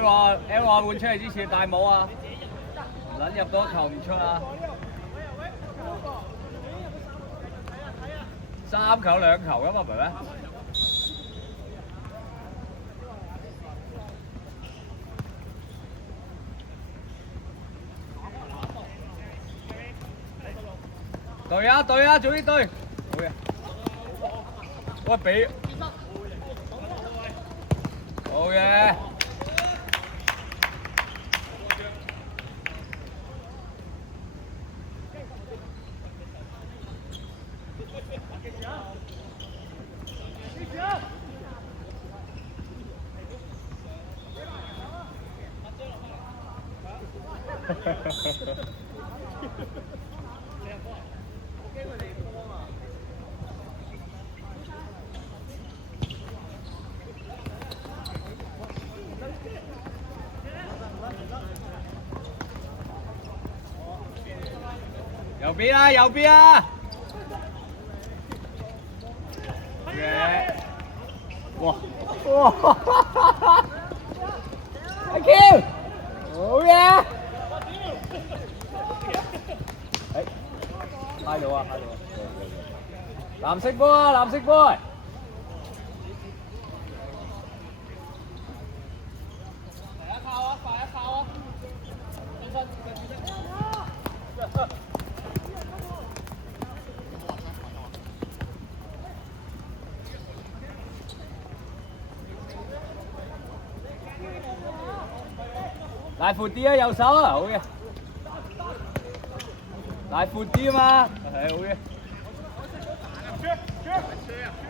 L 換出嚟之前戴帽啊！撚入多球唔出啊！3球2球㗎嘛，唔係咩？對啊，早啲對，好嘅。喂，俾，好嘅。右邊啊，右邊啊！嘅，哇哇！阿 Q， 好嘢！嗨到啊，嗨到啊！藍色波啊，藍色波！拉闊啲啊，右手啊，好嘅。拉闊啲啊嘛，係好嘅。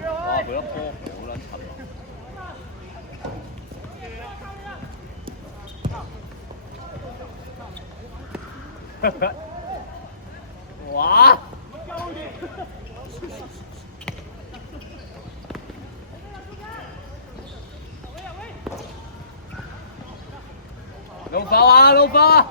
哇！佢粒波好撚沉啊！哇！老爆啊！老爆啊！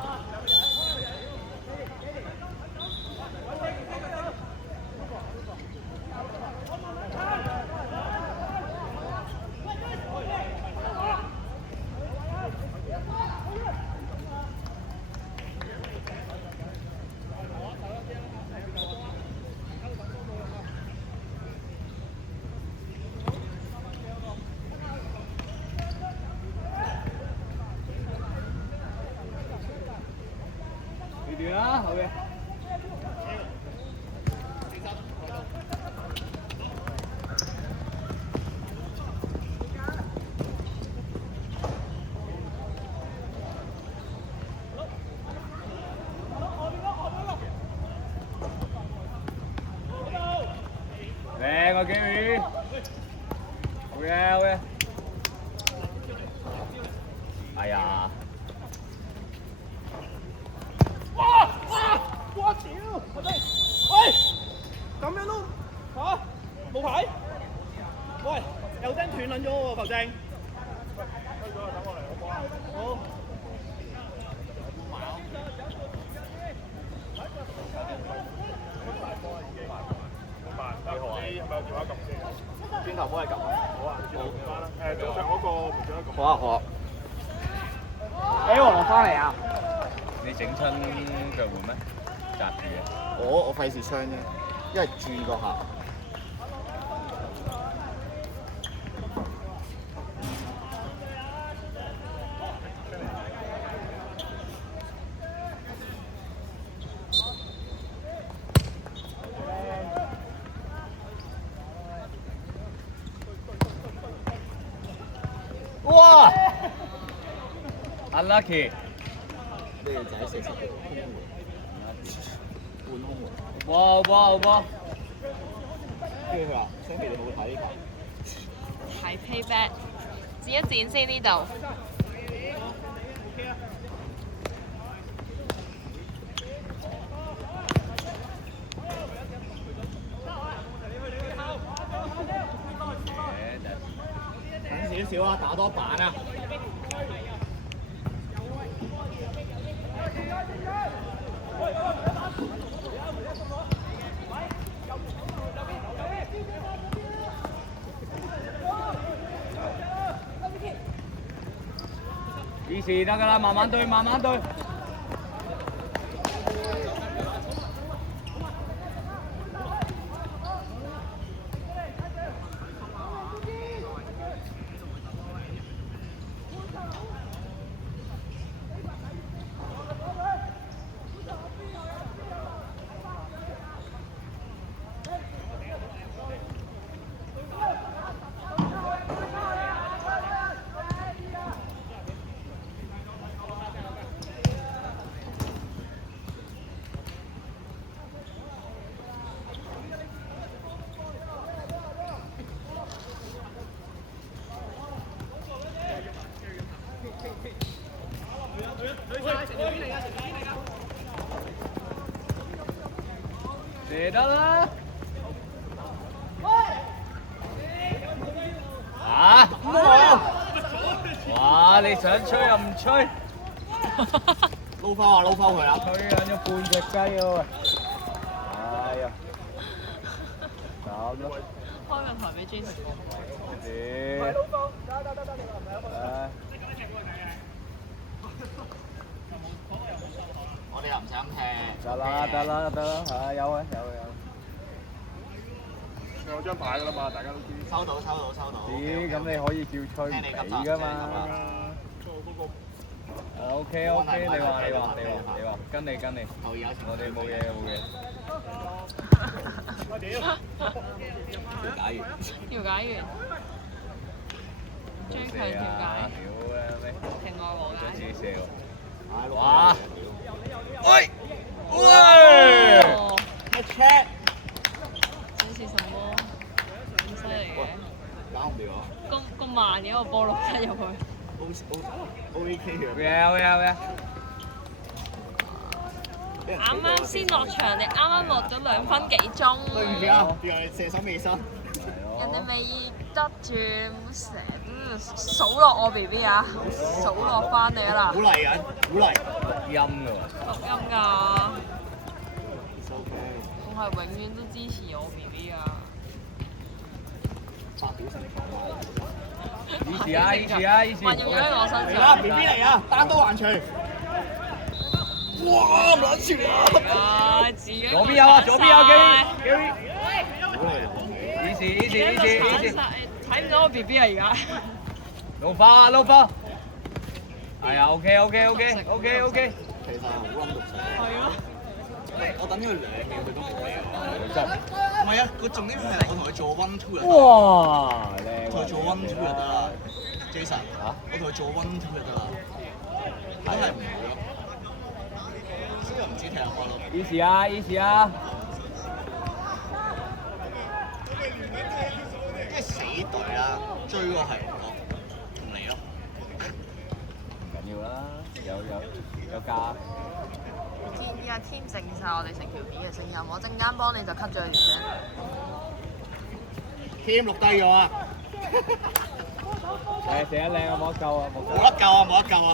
段啦，好嘅。靚啊，Gary！好嘅，好嘅。哎呀！哇！屌，喂，咁樣都嚇冇牌？喂，右釘斷撚咗喎，球證。好。你係咪有電話撳先？轉頭幫你撳啊！好啊，誒早上嗰個唔記得撳。好啊，好啊。我翻嚟啊！你整親腳換咩？紮住嘅。我費事傷啫，因為轉個下。哇 ！Unlucky。你哋仔40號空門，半空門。哇！波！跟住佢話：想俾你好睇呢球。睇 payback， 剪一剪先呢度。等少少啊，打多板啊！咦？以時得㗎啦，慢慢對，慢慢對。射得啦！啊！哇！你想吹又唔吹，撈翻啊，撈翻佢啊！吹緊咗半隻雞喎！哎呀，咁咯。開個台俾 Jason。我哋又唔想踢。得啦，得啦，得啦，係有啊，有啊，有。有張牌㗎啦嘛，大家都知。收到，收到，收到。咦？咁你可以叫吹唔俾㗎嘛？OK OK，你話，跟你，後耳有情。我哋冇嘢冇嘢。調解員。調解員。張強調解。屌啊咩？庭外和想自解。己射喎。哇！喂！喂！一 check。這是什麼？咁犀利嘅。搞唔掂啊！咁慢嘅一個波落得入去。O E K 嘅。會。啱啱先落場，你啱啱落咗2分幾鐘。對唔住啊，原來你射手未伸。人哋未得住，唔好成日都數落我 B B 啊，數落翻你啦。鼓勵緊，鼓勵。錄音㗎喎。錄音㗎。我係永遠都支持我 B B 啊。發表成績。以前。運用咗喺我身嚟啦上。 ，B B 嚟啊，單刀橫傳。哇！唔撚住啊！自己左邊有啊，左邊有幾？鼓勵嚟。easy。睇唔到我 B B 啊而家。老花。係啊 ，OK。其實好撚毒死。係咯。我等咗佢2秒，佢都冇嘢。真。唔係啊，佢重點係我同佢做 1-2就得。哇！靚。同佢做 1-2就得啦，Jason。嚇？我同佢做 1-2就得啦。都係唔會咯。所以唔知踢下乜咯。easy 啊。即係死隊啦，追嗰個係我咯，同你咯。唔緊要啦，有價。依家天靜晒我哋成條片嘅聲音，我陣間幫你就 cut 咗佢條聲。添錄低咗啊！射得靚啊，冇得救啊，冇得救啊！冇得救啊！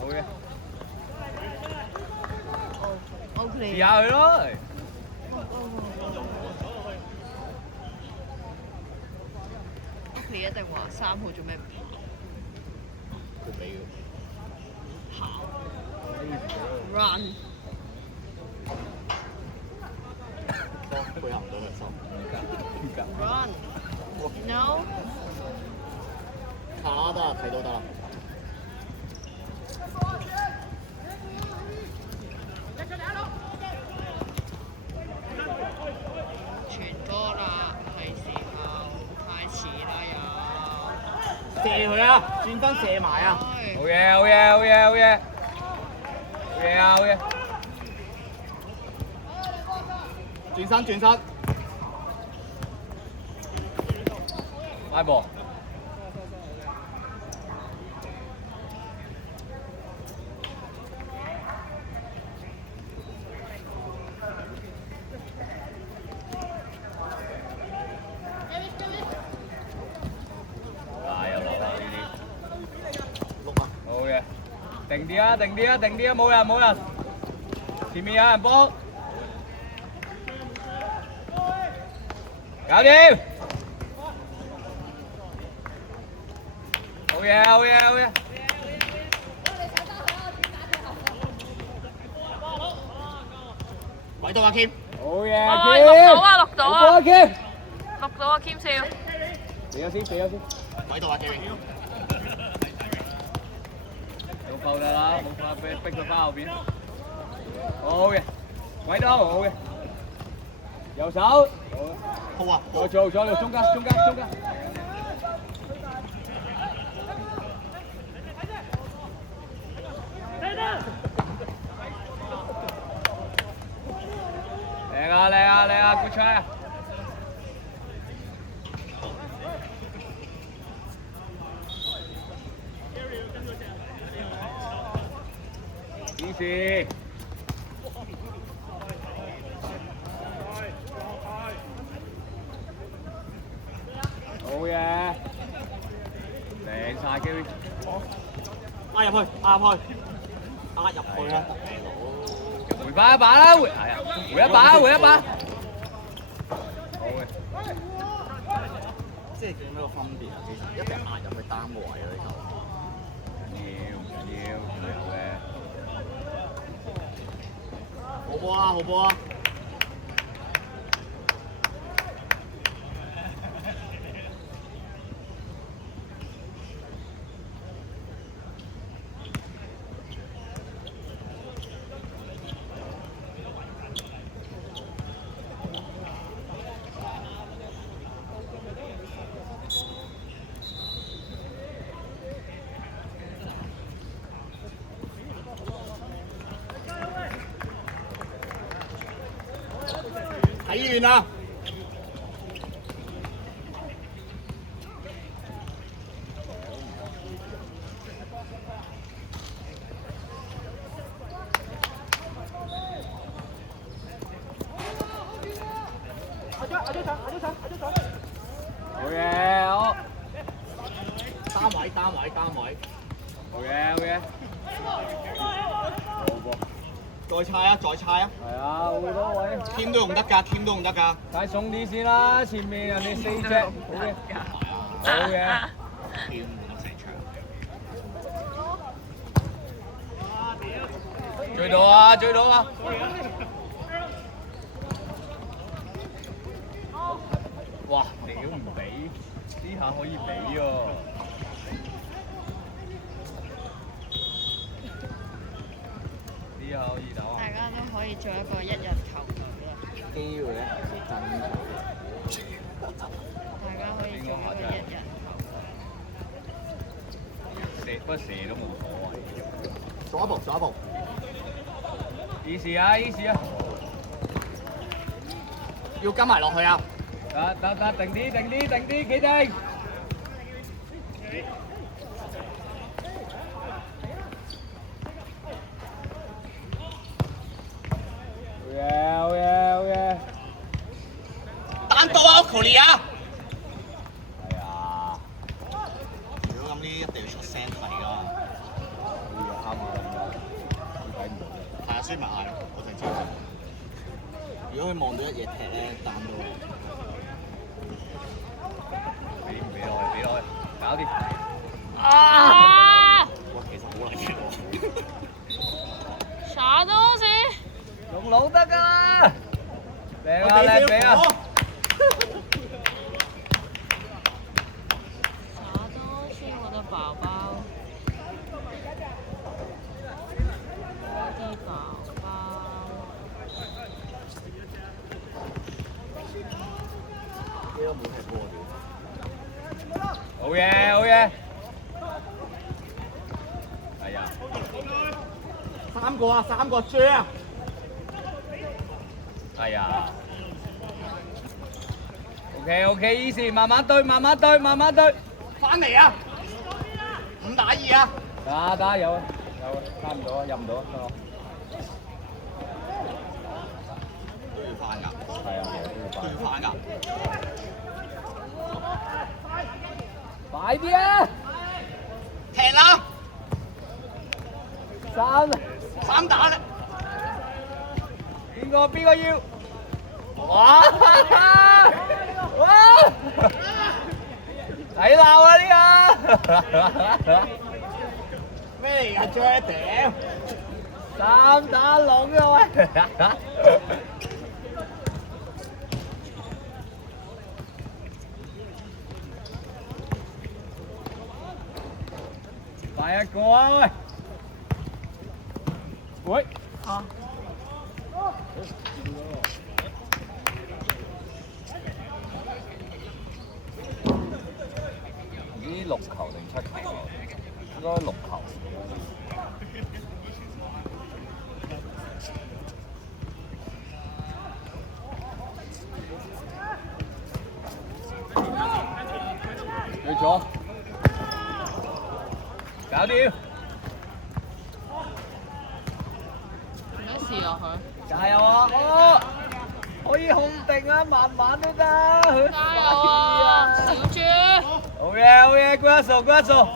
好嘅。O K。試下佢咯。你一定話3號做咩唔佢俾跑 ？Run。配合唔到佢心。Run。No。卡得睇到得啦。傳波啦，係時候，太遲啦又。射佢啊！轉身射埋啊！好嘢。轉身。拉波。有落呢啲。碌啊！好嘅，定啲啊，冇人。前面有人幫。搞掂。好嘢好嘢好嘢！位到阿 Kim，好嘢哦， ，Kim！錄到啊，錄到啊， ，Kim！錄到啊，Kim 笑。死咗先，死咗先。位到阿 Kim。有夠㗎啦，冇法逼佢翻後邊。好嘅，位到，好嘅。右手，好啊，左左中間，中間。靚啊 ，good try 啊！easy。好嘢，靚晒 Gary。壓入去，壓入去啊！回翻一把啦，回一把。好嘅。即係叫咩個分別啊？其實一定壓入去單個位啊！呢球。要，有嘅。好波啊！好波啊！睇完啦！好嘢，好。單位。好嘢。好噃。再猜啊！係啊，好多位。添都用得㗎。睇鬆啲先啦，前面人哋4隻，好嘅。添冇得成場。追到啊！哇！屌唔俾，呢下可以俾喎。呢下可以打。大家都可以做一個一人球隊啦。機會咧係真嘅。大家可以做一個一人不過射都冇所謂。左一步。easy 啊！要跟埋落去啊！得，定啲，幾定？好嘢！單刀啊 ，Ocoli 啊！係啊，如果咁呢，一定要出聲睇㗎。係啊，所以咪嗌我就知。如果佢望到一嘢踢咧，單刀。俾落去，搞掂。啊！哇，其實好難踢喎。啥東西？用腦得㗎啦！靚俾啊！啥東西？我的寶寶。呢個冇踢波啊！好嘢！係啊三個追啊！係啊。OK，easy，慢慢對，翻嚟啊！5打2啊！打有，差唔多，入唔到啊！都要翻㗎。係啊，都要翻㗎。快啲啊！踢啦！3打啦！邊個要？哇！抵鬧啊呢個！咩嚟㗎？追屌！ 3打龍啊喂！快一個啊喂！喂！嚇！唔知6球定7球啊？應該6球。對咗，搞掂。咩事啊佢？加油啊！哦，可以控定啊，慢慢都得。加油啊，小豬！好嘢，好嘢，good hustle，good hustle。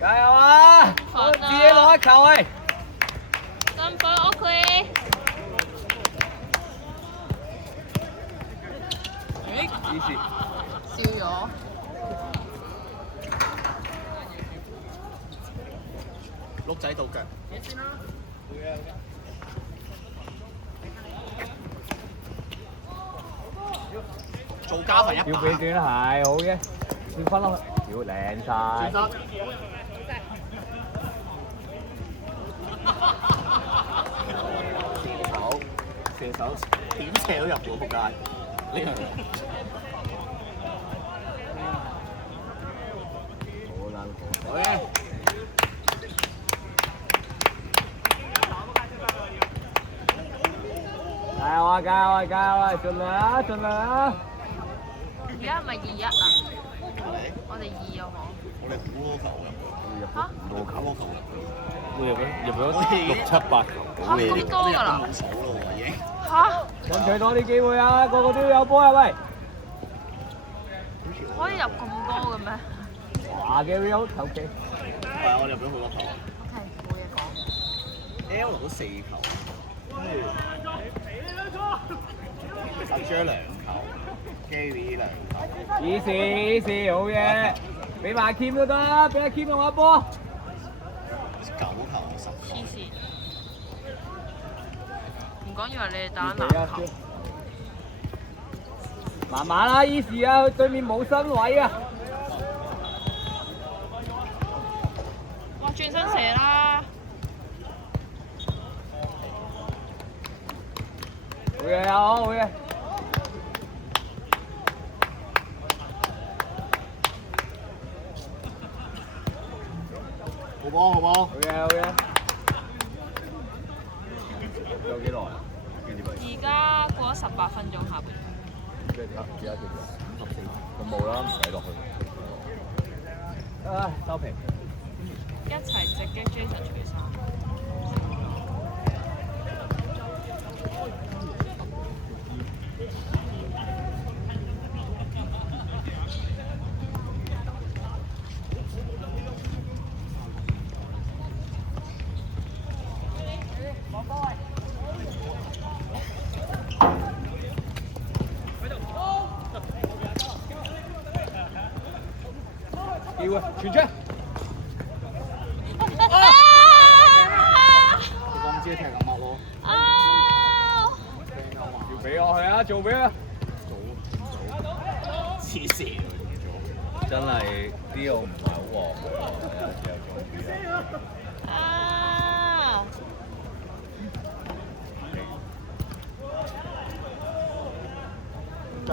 加油啊！自己攞一球喂。辛苦屋企。以前。笑咗。碌仔到腳。做加分一把。要俾短係好嘅，跳翻落去，屌靚晒。射手點射都入咗仆街，呢樣嘢。好啦，好嘅。加油啊！加油啊！加油啊！盡量啊！盡量啊！而家係咪2-1啊？我哋2有冇？我哋好多球嘅。嚇？多球。會入咗6、7、8球。嚇咁多㗎啦！冇手咯喎已經。嚇！爭取多啲機會啊！個個都要有波啊！喂！可以入咁多嘅咩哇嘅 Rio 球技。係啊，我入咗好多球。 ？OK，冇嘢講。 L 攞4球，跟住J 2球 ，Gary 2球。easy 好嘢，俾埋 Kim 都得，俾阿 Kim 用下波。9球10球。黐線！唔講以為你哋打籃球。慢慢啦，easy 啊，佢對面冇身位啊。哇！轉身射啦！好嘢啊！好嘢。好波好波。好嘢好嘢。有幾耐啊？而家過咗18分鐘下半場。跟住而家幾多？54。咁冇啦，唔使落去。唉，收皮。一齊直擊 Jason 除衫。機會，傳出。我唔知踢緊乜咯。要俾我去啊！做俾啊！黐線真係呢度唔係好旺第一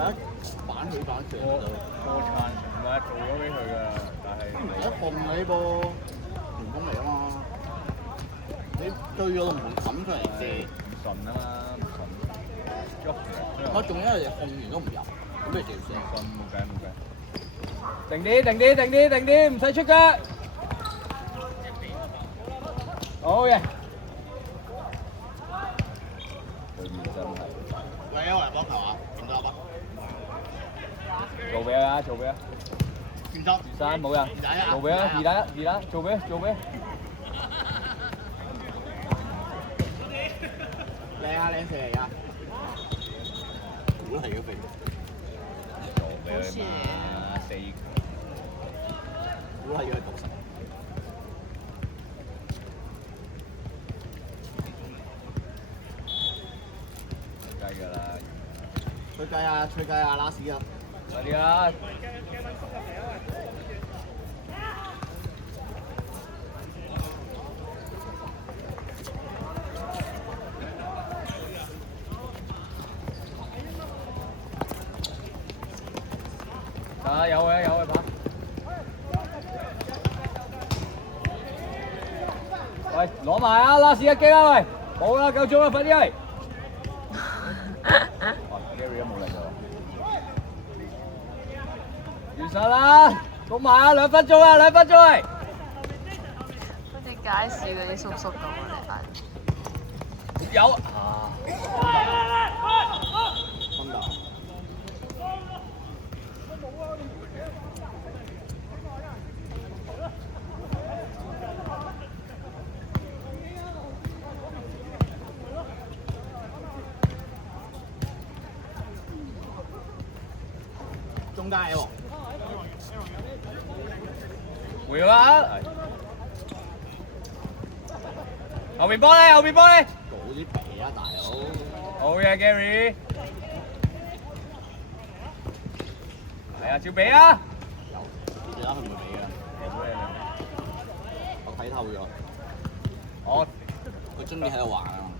板起板上就波撐唔係做咗俾佢㗎，但係唔係一控啊呢波員工嚟啊嘛，你對咗都唔會冚出嚟射，唔順啊嘛，唔順，喐我仲因為控完都唔入，咁你就要射。唔順冇計冇計。定啲定啲定啲定啲，唔使出腳。好嘅。對面真係。喂，我嚟幫球啊，點得啊？做俾佢啊！做俾佢。唔得。餘山冇人。做俾佢，二打一，二打，做俾佢，做俾佢。靚啊，靚射嚟㗎。估係嘅肥。做俾佢嘛，4球。估係要去讀成。計㗎啦，吹雞啊，拉屎啊！快啲啦！啊，有嘅跑。喂，攞埋啊！拉屎一擊啊！喂，冇啦，夠鐘啦，快啲嚟！哇 ，Gary 都冇嚟咗。完晒啦，講埋啊！2分鐘啊，2分鐘嚟。好似街市嗰啲叔叔咁啊！你發現？有啊！分打。中間喎。回啦！後邊波咧，後邊波咧！嗰啲皮啊，大佬！好嘢 ，Gary！係啊，照俾啊！你睇佢唔會俾㗎，我睇透咗。我佢中意喺度玩啊！